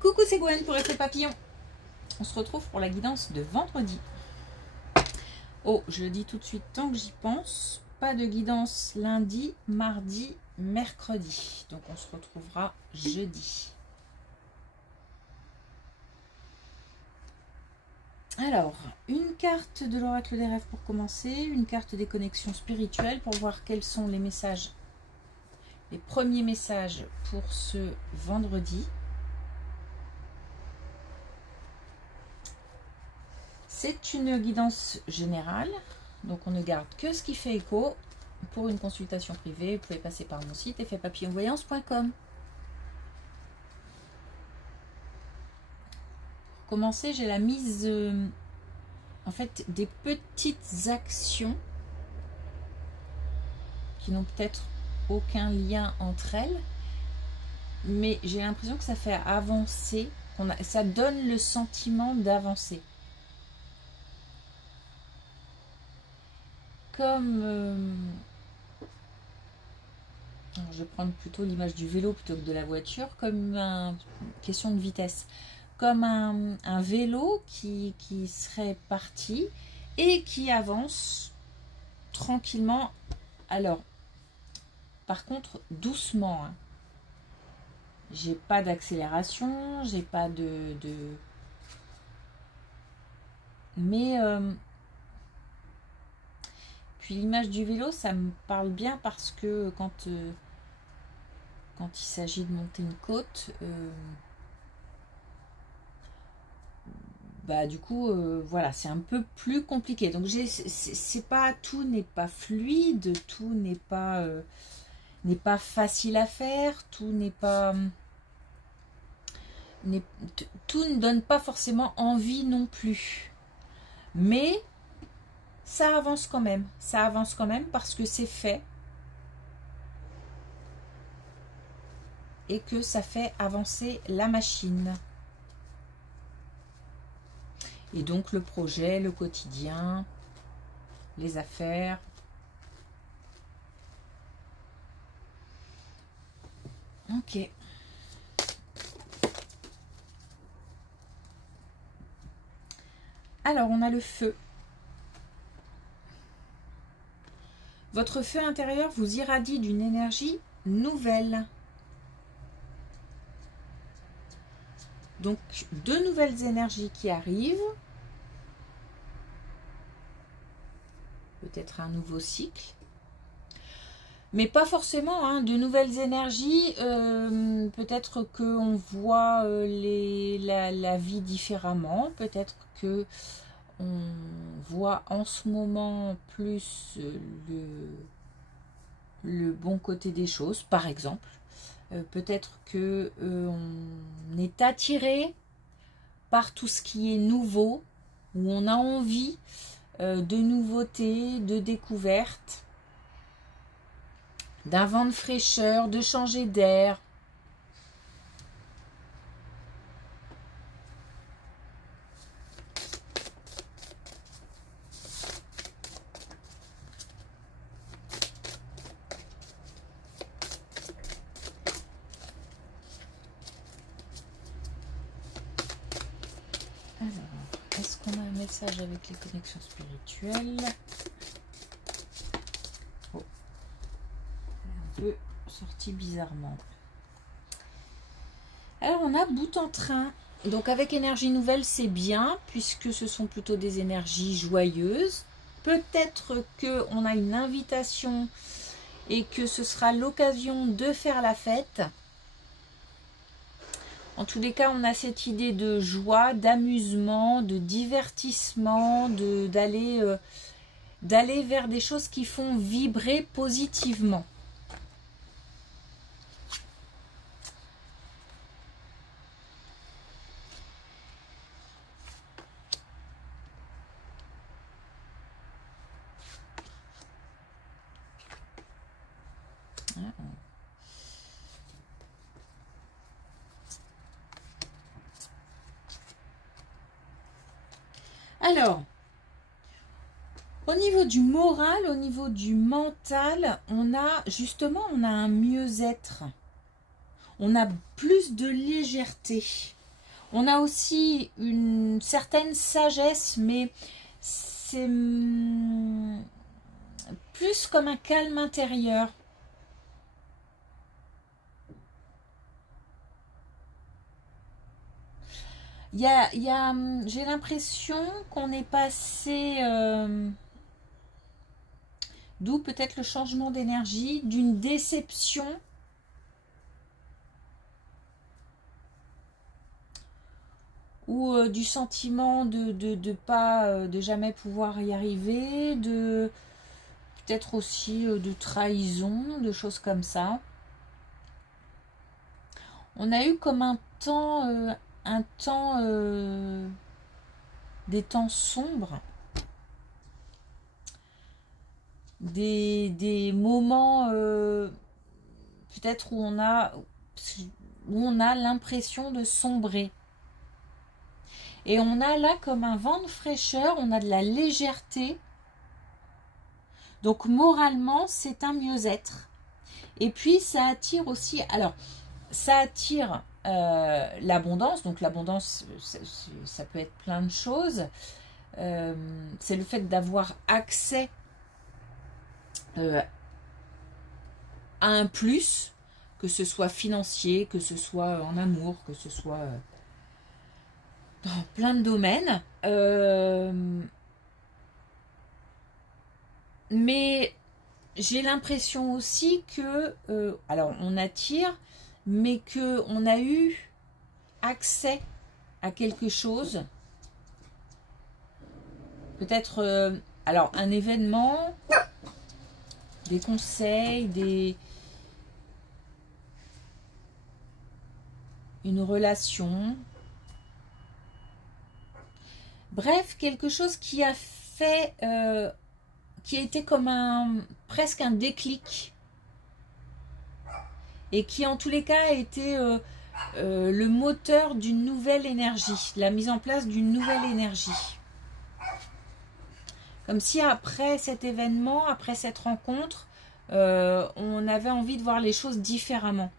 Coucou, c'est Gwen pour Effet Papillon. On se retrouve pour la guidance de vendredi. Oh, je le dis tout de suite tant que j'y pense. Pas de guidance lundi, mardi, mercredi. Donc on se retrouvera jeudi. Alors, une carte de l'oracle des rêves pour commencer. Une carte des connexions spirituelles pour voir quels sont les messages. Les premiers messages pour ce vendredi. C'est une guidance générale, donc on ne garde que ce qui fait écho. Pour une consultation privée, vous pouvez passer par mon site effetpapillonvoyance.com. Pour commencer, j'ai la mise en fait des petites actions qui n'ont peut-être aucun lien entre elles, mais j'ai l'impression que ça fait avancer, ça donne le sentiment d'avancer. Comme je vais prendre plutôt l'image du vélo plutôt que de la voiture, comme une question de vitesse, comme un vélo qui serait parti et qui avance tranquillement. Alors par contre doucement, hein. J'ai pas d'accélération, j'ai pas mais puis l'image du vélo, ça me parle bien parce que quand il s'agit de monter une côte, bah du coup, voilà, c'est un peu plus compliqué. Donc c'est pas, tout n'est pas fluide, tout n'est pas facile à faire, tout n'est pas, tout ne donne pas forcément envie non plus. Mais ça avance quand même. Ça avance quand même parce que c'est fait. Et que ça fait avancer la machine. Et donc le projet, le quotidien, les affaires. Ok. Alors on a le feu. Votre feu intérieur vous irradie d'une énergie nouvelle. Donc, de nouvelles énergies qui arrivent. Peut-être un nouveau cycle. Mais pas forcément, hein, de nouvelles énergies. Peut-être qu'on voit la vie différemment. Peut-être que on voit en ce moment plus le bon côté des choses, par exemple. Peut-être que on est attiré par tout ce qui est nouveau, où on a envie de nouveautés, de découvertes, d'un vent de fraîcheur, de changer d'air. Est-ce qu'on a un message avec les connexions spirituelles? Oh, un peu sorti bizarrement. Alors on a bout en train. Donc avec énergie nouvelle, c'est bien, puisque ce sont plutôt des énergies joyeuses. Peut-être qu'on a une invitation et que ce sera l'occasion de faire la fête. En tous les cas, on a cette idée de joie, d'amusement, de divertissement, d'aller vers des choses qui font vibrer positivement. Alors, au niveau du moral, au niveau du mental, on a un mieux-être. On a plus de légèreté. On a aussi une certaine sagesse, mais c'est plus comme un calme intérieur. J'ai l'impression qu'on est passé, d'où peut-être le changement d'énergie, d'une déception ou du sentiment de jamais pouvoir y arriver, de peut-être aussi de trahison, de choses comme ça. On a eu comme des temps sombres, des moments peut-être où on a l'impression de sombrer. Et on a là comme un vent de fraîcheur, on a de la légèreté. Donc moralement, c'est un mieux-être. Et puis ça attire aussi, alors ça attire l'abondance. Donc l'abondance, ça peut être plein de choses. C'est le fait d'avoir accès à un plus, que ce soit financier, que ce soit en amour, que ce soit dans plein de domaines. Mais j'ai l'impression aussi que, alors on attire, mais qu'on a eu accès à quelque chose. Peut-être, alors un événement, des conseils, une relation. Bref, quelque chose qui a fait, qui a été comme presque un déclic. Et qui en tous les cas a été le moteur d'une nouvelle énergie, la mise en place d'une nouvelle énergie. Comme si après cet événement, après cette rencontre, on avait envie de voir les choses différemment.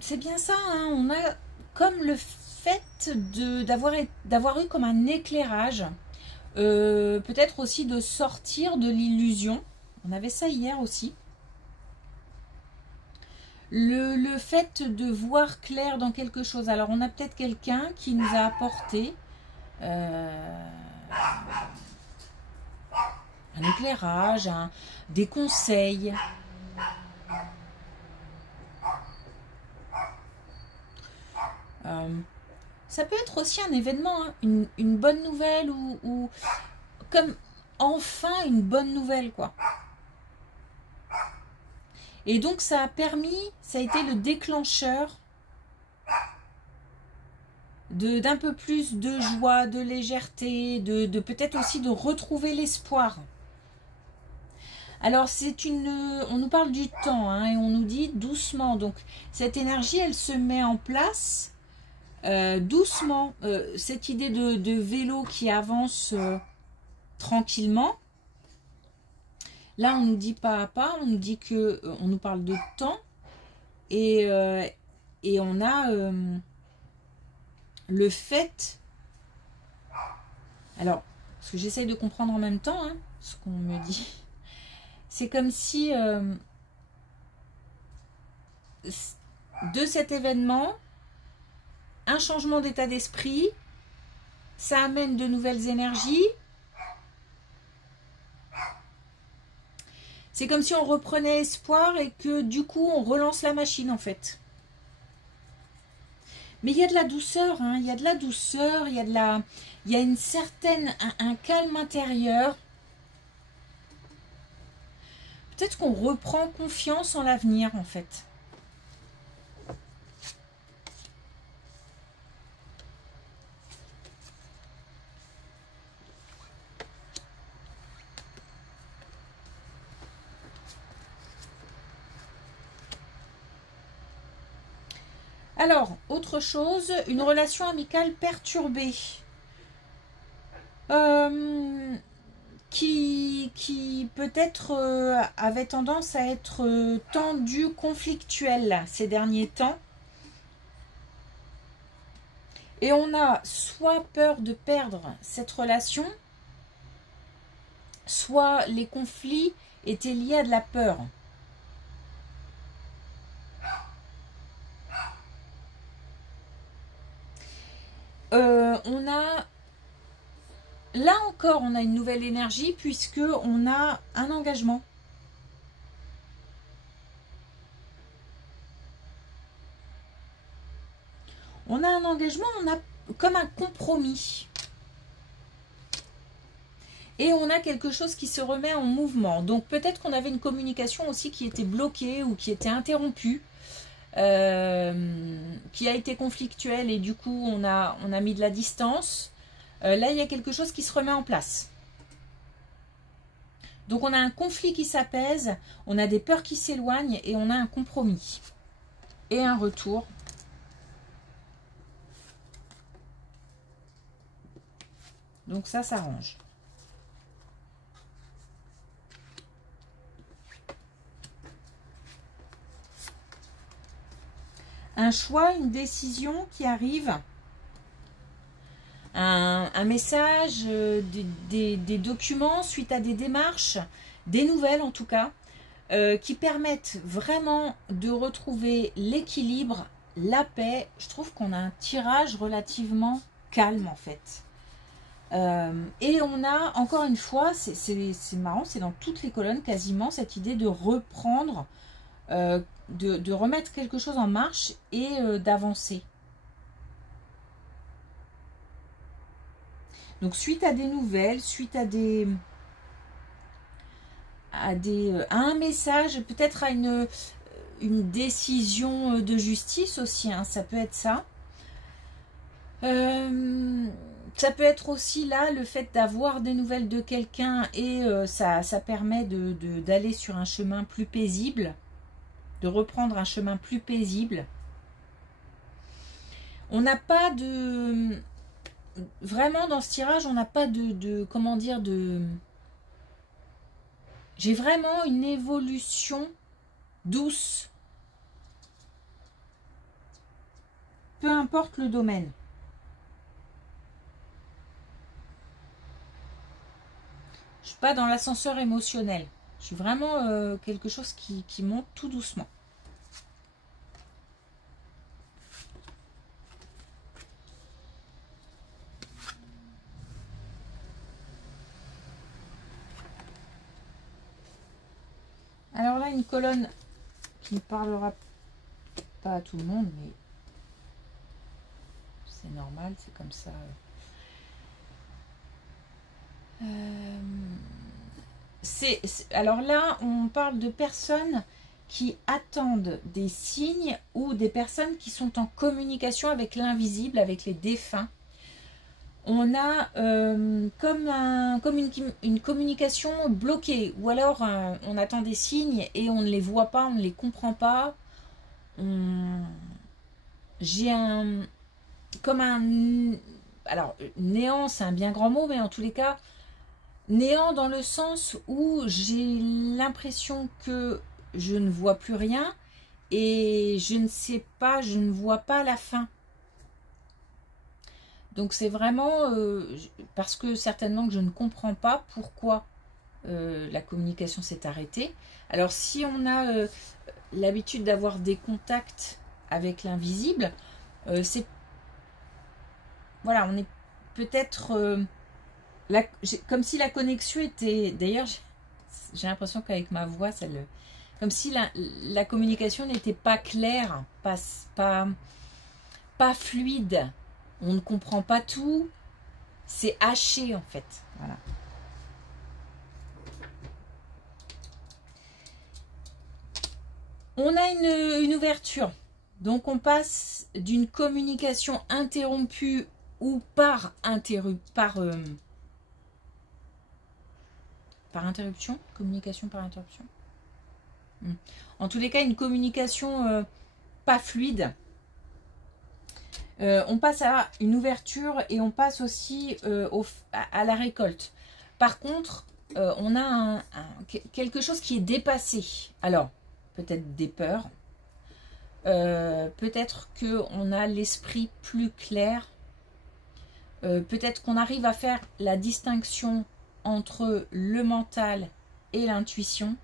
C'est bien ça, hein, on a comme le fait d'avoir eu comme un éclairage, peut-être aussi de sortir de l'illusion. On avait ça hier aussi. Le fait de voir clair dans quelque chose. Alors on a peut-être quelqu'un qui nous a apporté un éclairage, des conseils. Ça peut être aussi un événement, hein, une bonne nouvelle ou comme enfin une bonne nouvelle, quoi. Et donc ça a permis, ça a été le déclencheur d'un peu plus de joie, de légèreté, de peut-être aussi de retrouver l'espoir. Alors on nous parle du temps, hein, et on nous dit doucement. Donc cette énergie, elle se met en place doucement. Cette idée de vélo qui avance tranquillement. Là, on nous dit pas à pas, on nous dit que on nous parle de temps et on a le fait. Alors, ce que j'essaye de comprendre en même temps, hein, ce qu'on me dit, c'est comme si de cet événement, un changement d'état d'esprit, ça amène de nouvelles énergies. C'est comme si on reprenait espoir et que du coup on relance la machine en fait. Mais il y a de la douceur, hein, il y a de la douceur, il y a une certaine, un calme intérieur. Peut-être qu'on reprend confiance en l'avenir en fait. Alors, autre chose, une relation amicale perturbée. Qui peut-être avait tendance à être tendue, conflictuelle ces derniers temps. Et on a soit peur de perdre cette relation, soit les conflits étaient liés à de la peur. On a, là encore, on a une nouvelle énergie puisque on a un engagement. On a un engagement, on a comme un compromis. Et on a quelque chose qui se remet en mouvement. Donc peut-être qu'on avait une communication aussi qui était bloquée ou qui était interrompue, qui a été conflictuelle et du coup on a mis de la distance. Là il y a quelque chose qui se remet en place. Donc on a un conflit qui s'apaise, on a des peurs qui s'éloignent et on a un compromis. Et un retour. Donc ça s'arrange. Un choix, une décision qui arrive, un message, des documents suite à des démarches, des nouvelles en tout cas, qui permettent vraiment de retrouver l'équilibre, la paix. Je trouve qu'on a un tirage relativement calme en fait. Et on a, encore une fois, c'est marrant, c'est dans toutes les colonnes quasiment, cette idée de reprendre, de remettre quelque chose en marche et d'avancer. Donc suite à des nouvelles, suite à un message, peut-être à une décision de justice aussi, hein, ça peut être ça. Ça peut être aussi là le fait d'avoir des nouvelles de quelqu'un et ça permet d'aller sur un chemin plus paisible, de reprendre un chemin plus paisible. On n'a pas de... Vraiment dans ce tirage, on n'a pas comment dire, j'ai vraiment une évolution douce. Peu importe le domaine. Je suis pas dans l'ascenseur émotionnel. Je suis vraiment quelque chose qui monte tout doucement. Alors là, une colonne qui ne parlera pas à tout le monde, mais c'est normal, c'est comme ça. Alors là, on parle de personnes qui attendent des signes ou des personnes qui sont en communication avec l'invisible, avec les défunts. On a comme une communication bloquée, ou alors on attend des signes et on ne les voit pas, on ne les comprend pas. J'ai alors néant, c'est un bien grand mot, mais en tous les cas, néant dans le sens où j'ai l'impression que je ne vois plus rien et je ne sais pas, je ne vois pas la fin. Donc c'est vraiment parce que certainement que je ne comprends pas pourquoi la communication s'est arrêtée. Alors si on a l'habitude d'avoir des contacts avec l'invisible, c'est... Voilà, on est peut-être... comme si la connexion était... D'ailleurs, j'ai l'impression qu'avec ma voix, comme si la communication n'était pas claire, pas fluide. On ne comprend pas tout. C'est haché, en fait. Voilà. On a une ouverture. Donc, on passe d'une communication interrompue ou par interruption. Communication par interruption. En tous les cas, une communication pas fluide. On passe à une ouverture et on passe aussi à la récolte. Par contre, on a quelque chose qui est dépassé. Alors, peut-être des peurs. Peut-être qu'on a l'esprit plus clair. Peut-être qu'on arrive à faire la distinction entre le mental et l'intuition.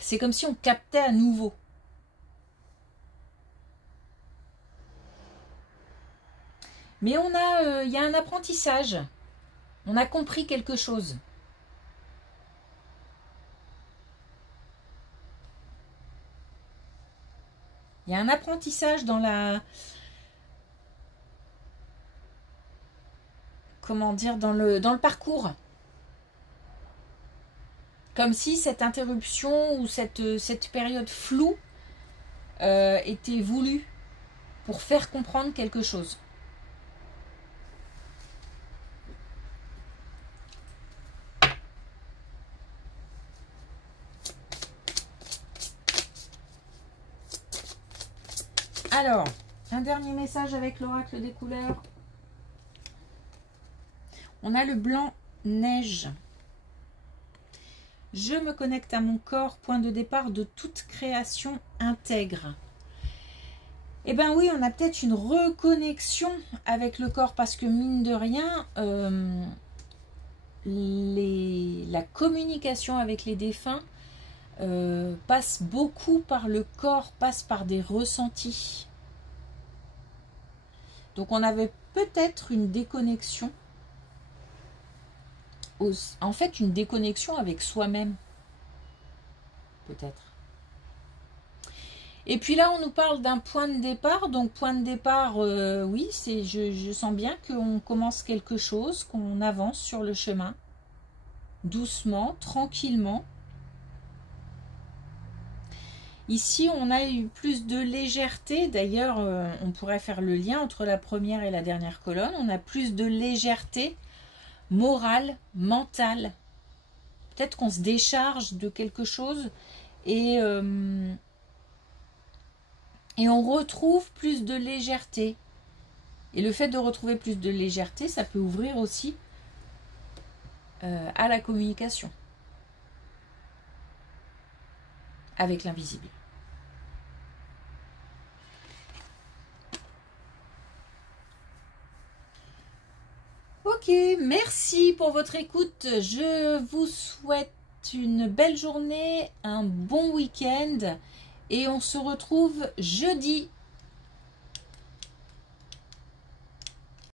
C'est comme si on captait à nouveau. Mais il y a un apprentissage. On a compris quelque chose. Il y a un apprentissage dans la... Comment dire, dans le parcours. Comme si cette interruption ou cette période floue était voulue pour faire comprendre quelque chose. Alors, un dernier message avec l'oracle des couleurs. On a le blanc neige. Je me connecte à mon corps, point de départ de toute création intègre. Eh bien oui, on a peut-être une reconnexion avec le corps parce que mine de rien, la communication avec les défunts passe beaucoup par le corps, passe par des ressentis. Donc on avait peut-être une déconnexion. En fait, une déconnexion avec soi-même. Peut-être. Et puis là, on nous parle d'un point de départ. Donc, point de départ, oui, je sens bien qu'on commence quelque chose, qu'on avance sur le chemin. Doucement, tranquillement. Ici, on a eu plus de légèreté. D'ailleurs, on pourrait faire le lien entre la première et la dernière colonne. On a plus de légèreté morale, mentale. Peut-être qu'on se décharge de quelque chose et on retrouve plus de légèreté. Et le fait de retrouver plus de légèreté, ça peut ouvrir aussi à la communication avec l'invisible. Ok, merci pour votre écoute. Je vous souhaite une belle journée, un bon week-end et on se retrouve jeudi